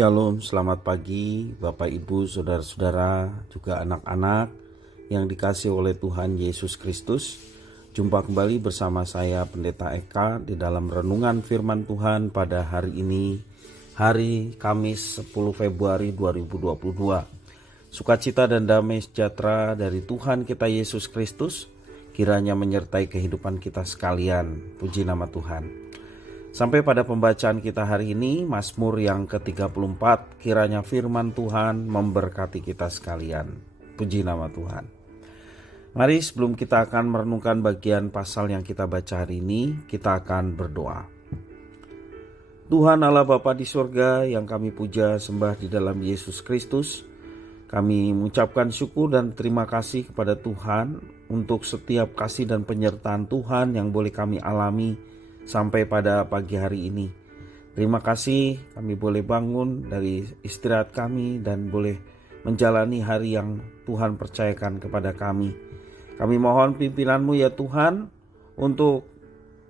Shalom, selamat pagi Bapak Ibu, Saudara-saudara, juga anak-anak yang dikasihi oleh Tuhan Yesus Kristus. Jumpa kembali bersama saya Pendeta Eka di dalam renungan firman Tuhan pada hari ini, hari Kamis 10 Februari 2022. Sukacita dan damai sejahtera dari Tuhan kita Yesus Kristus kiranya menyertai kehidupan kita sekalian. Puji nama Tuhan. Sampai pada pembacaan kita hari ini, Mazmur yang ke-34, kiranya firman Tuhan memberkati kita sekalian. Puji nama Tuhan. Mari sebelum kita akan merenungkan bagian pasal yang kita baca hari ini, kita akan berdoa. Tuhan Allah Bapa di surga yang kami puja sembah di dalam Yesus Kristus, kami mengucapkan syukur dan terima kasih kepada Tuhan untuk setiap kasih dan penyertaan Tuhan yang boleh kami alami sampai pada pagi hari ini. Terima kasih kami boleh bangun dari istirahat kami dan boleh menjalani hari yang Tuhan percayakan kepada kami. Kami mohon pimpinan-Mu ya Tuhan, untuk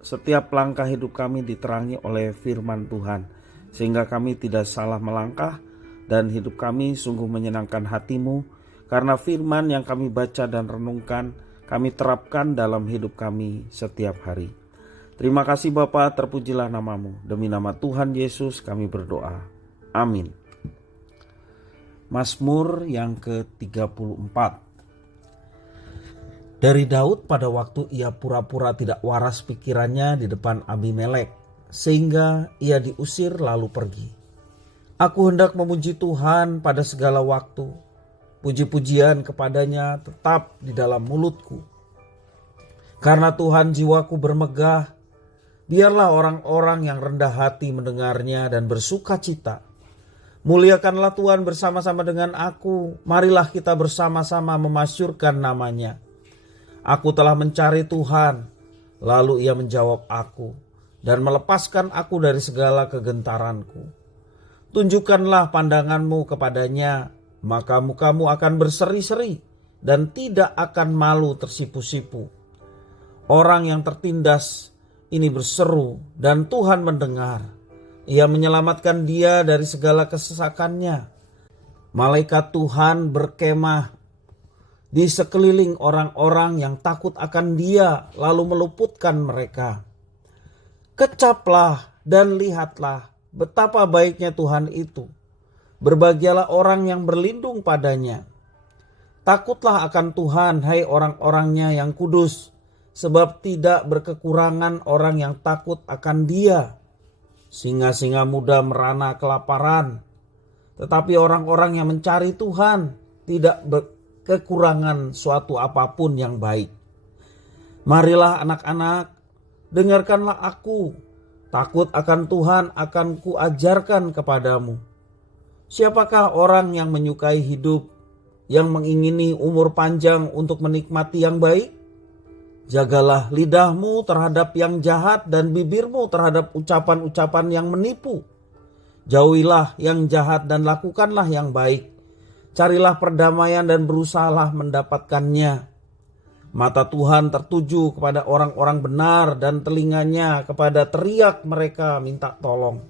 setiap langkah hidup kami diterangi oleh firman Tuhan, sehingga kami tidak salah melangkah dan hidup kami sungguh menyenangkan hati-Mu, karena firman yang kami baca dan renungkan kami terapkan dalam hidup kami setiap hari. Terima kasih Bapa, terpujilah nama-Mu. Demi nama Tuhan Yesus kami berdoa. Amin. Mazmur yang ke-34. Dari Daud pada waktu ia pura-pura tidak waras pikirannya di depan Abimelek, sehingga ia diusir lalu pergi. Aku hendak memuji Tuhan pada segala waktu. Puji-pujian kepadanya tetap di dalam mulutku. Karena Tuhan jiwaku bermegah, biarlah orang-orang yang rendah hati mendengarnya dan bersuka cita. Muliakanlah Tuhan bersama-sama dengan aku. Marilah kita bersama-sama memasyurkan namanya. Aku telah mencari Tuhan, lalu ia menjawab aku dan melepaskan aku dari segala kegentaranku. Tunjukkanlah pandanganmu kepadanya, maka mukamu akan berseri-seri dan tidak akan malu tersipu-sipu. Orang yang tertindas ini berseru dan Tuhan mendengar. Ia menyelamatkan dia dari segala kesesakannya. Malaikat Tuhan berkemah di sekeliling orang-orang yang takut akan dia, lalu meluputkan mereka. Kecaplah dan lihatlah betapa baiknya Tuhan itu. Berbahagialah orang yang berlindung padanya. Takutlah akan Tuhan, hai orang-orangnya yang kudus, sebab tidak berkekurangan orang yang takut akan dia. Singa-singa muda merana kelaparan, tetapi orang-orang yang mencari Tuhan tidak berkekurangan suatu apapun yang baik. Marilah anak-anak, dengarkanlah aku. Takut akan Tuhan akan kuajarkan kepadamu. Siapakah orang yang menyukai hidup, yang mengingini umur panjang untuk menikmati yang baik? Jagalah lidahmu terhadap yang jahat dan bibirmu terhadap ucapan-ucapan yang menipu. Jauhilah yang jahat dan lakukanlah yang baik. Carilah perdamaian dan berusahalah mendapatkannya. Mata Tuhan tertuju kepada orang-orang benar dan telinganya kepada teriak mereka minta tolong.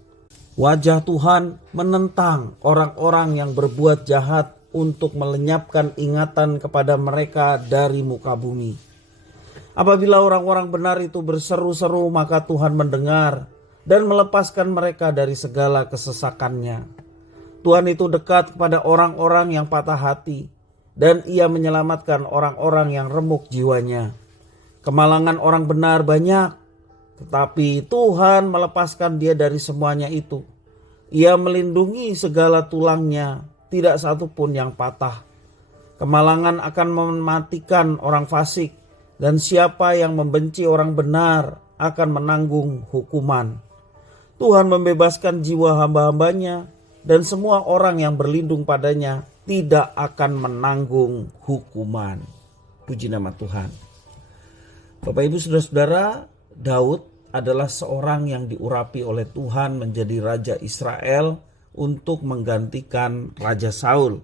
Wajah Tuhan menentang orang-orang yang berbuat jahat untuk melenyapkan ingatan kepada mereka dari muka bumi. Apabila orang-orang benar itu berseru-seru, maka Tuhan mendengar dan melepaskan mereka dari segala kesesakannya. Tuhan itu dekat kepada orang-orang yang patah hati, dan ia menyelamatkan orang-orang yang remuk jiwanya. Kemalangan orang benar banyak, tetapi Tuhan melepaskan dia dari semuanya itu. Ia melindungi segala tulangnya, tidak satu pun yang patah. Kemalangan akan mematikan orang fasik, dan siapa yang membenci orang benar akan menanggung hukuman. Tuhan membebaskan jiwa hamba-hambanya, dan semua orang yang berlindung padanya tidak akan menanggung hukuman. Puji nama Tuhan. Bapak Ibu Saudara-saudara, Daud adalah seorang yang diurapi oleh Tuhan menjadi Raja Israel untuk menggantikan Raja Saul.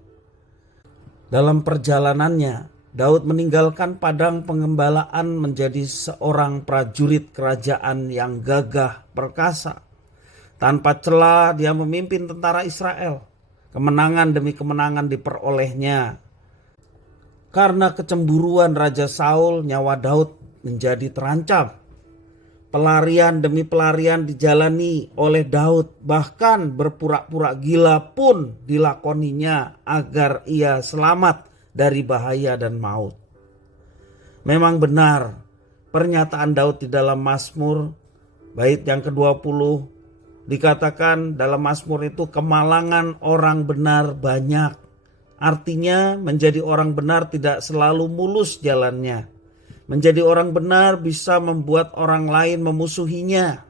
Dalam perjalanannya, Daud meninggalkan padang pengembalaan menjadi seorang prajurit kerajaan yang gagah perkasa. Tanpa celah dia memimpin tentara Israel. Kemenangan demi kemenangan diperolehnya. Karena kecemburuan Raja Saul, nyawa Daud menjadi terancam. Pelarian demi pelarian dijalani oleh Daud, bahkan berpura-pura gila pun dilakoninya agar ia selamat dari bahaya dan maut. Memang benar pernyataan Daud di dalam Mazmur bait yang ke-20 dikatakan dalam Mazmur itu kemalangan orang benar banyak. Artinya menjadi orang benar tidak selalu mulus jalannya. Menjadi orang benar bisa membuat orang lain memusuhinya.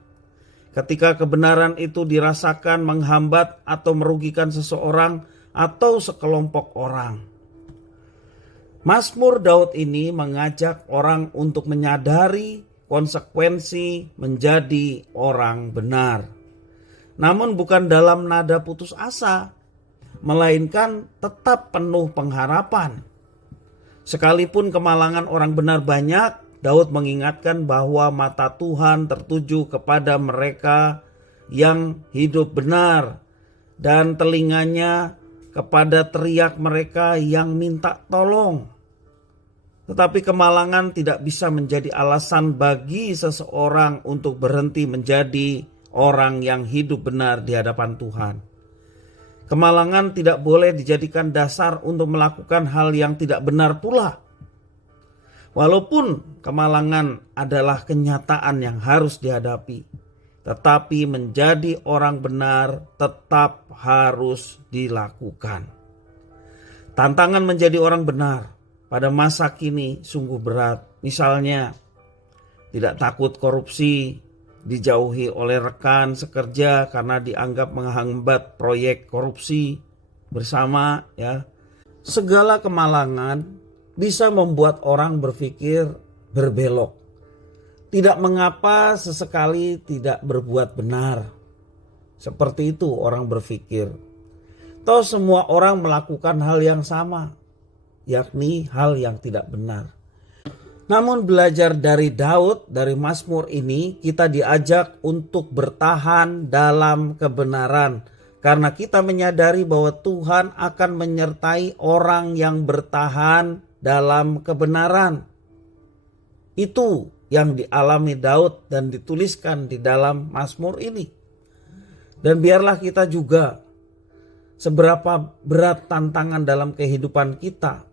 Ketika kebenaran itu dirasakan menghambat atau merugikan seseorang atau sekelompok orang. Mazmur Daud ini mengajak orang untuk menyadari konsekuensi menjadi orang benar. Namun bukan dalam nada putus asa, melainkan tetap penuh pengharapan. Sekalipun kemalangan orang benar banyak, Daud mengingatkan bahwa mata Tuhan tertuju kepada mereka yang hidup benar dan telinganya kepada teriak mereka yang minta tolong. Tetapi kemalangan tidak bisa menjadi alasan bagi seseorang untuk berhenti menjadi orang yang hidup benar di hadapan Tuhan. Kemalangan tidak boleh dijadikan dasar untuk melakukan hal yang tidak benar pula. Walaupun kemalangan adalah kenyataan yang harus dihadapi, tetapi menjadi orang benar tetap harus dilakukan. Tantangan menjadi orang benar pada masa kini sungguh berat. Misalnya, tidak takut korupsi, dijauhi oleh rekan sekerja karena dianggap menghambat proyek korupsi bersama, ya. Segala kemalangan bisa membuat orang berpikir berbelok. Tidak mengapa sesekali tidak berbuat benar. Seperti itu orang berpikir. Toh semua orang melakukan hal yang sama, yakni hal yang tidak benar. Namun belajar dari Daud, dari Mazmur ini, kita diajak untuk bertahan dalam kebenaran. Karena kita menyadari bahwa Tuhan akan menyertai orang yang bertahan dalam kebenaran. Itu yang dialami Daud dan dituliskan di dalam Mazmur ini. Dan biarlah kita juga, seberapa berat tantangan dalam kehidupan kita,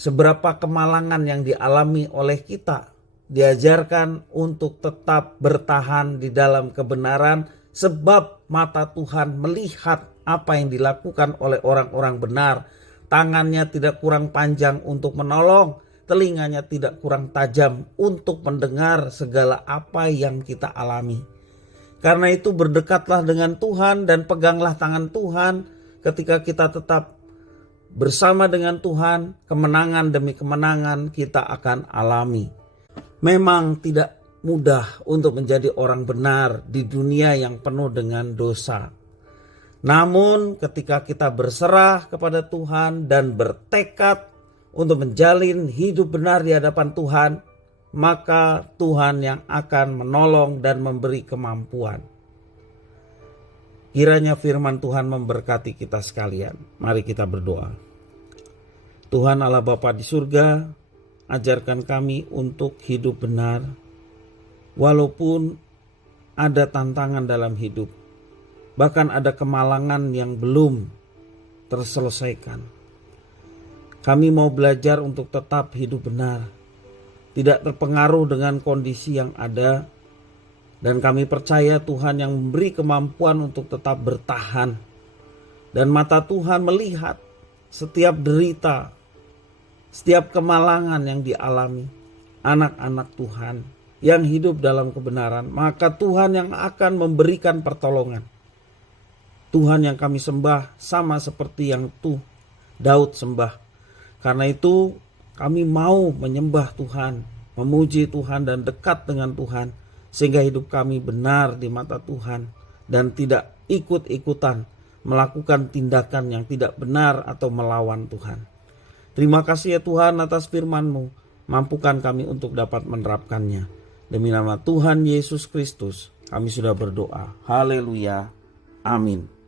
seberapa kemalangan yang dialami oleh kita, diajarkan untuk tetap bertahan di dalam kebenaran, sebab mata Tuhan melihat apa yang dilakukan oleh orang-orang benar. Tangannya tidak kurang panjang untuk menolong, telinganya tidak kurang tajam untuk mendengar segala apa yang kita alami. Karena itu berdekatlah dengan Tuhan dan peganglah tangan Tuhan. Ketika kita tetap bersama dengan Tuhan, kemenangan demi kemenangan kita akan alami. Memang tidak mudah untuk menjadi orang benar di dunia yang penuh dengan dosa. Namun ketika kita berserah kepada Tuhan dan bertekad untuk menjalin hidup benar di hadapan Tuhan, maka Tuhan yang akan menolong dan memberi kemampuan. Kiranya firman Tuhan memberkati kita sekalian. Mari kita berdoa. Tuhan Allah Bapa di surga, ajarkan kami untuk hidup benar. Walaupun ada tantangan dalam hidup, bahkan ada kemalangan yang belum terselesaikan. Kami mau belajar untuk tetap hidup benar, tidak terpengaruh dengan kondisi yang ada. Dan kami percaya Tuhan yang memberi kemampuan untuk tetap bertahan. Dan mata Tuhan melihat setiap derita, setiap kemalangan yang dialami anak-anak Tuhan yang hidup dalam kebenaran. Maka Tuhan yang akan memberikan pertolongan. Tuhan yang kami sembah sama seperti yang Daud sembah. Karena itu kami mau menyembah Tuhan, memuji Tuhan dan dekat dengan Tuhan. Sehingga hidup kami benar di mata Tuhan dan tidak ikut-ikutan melakukan tindakan yang tidak benar atau melawan Tuhan. Terima kasih ya Tuhan atas firman-Mu. Mampukan kami untuk dapat menerapkannya. Demi nama Tuhan Yesus Kristus kami sudah berdoa. Haleluya. Amin.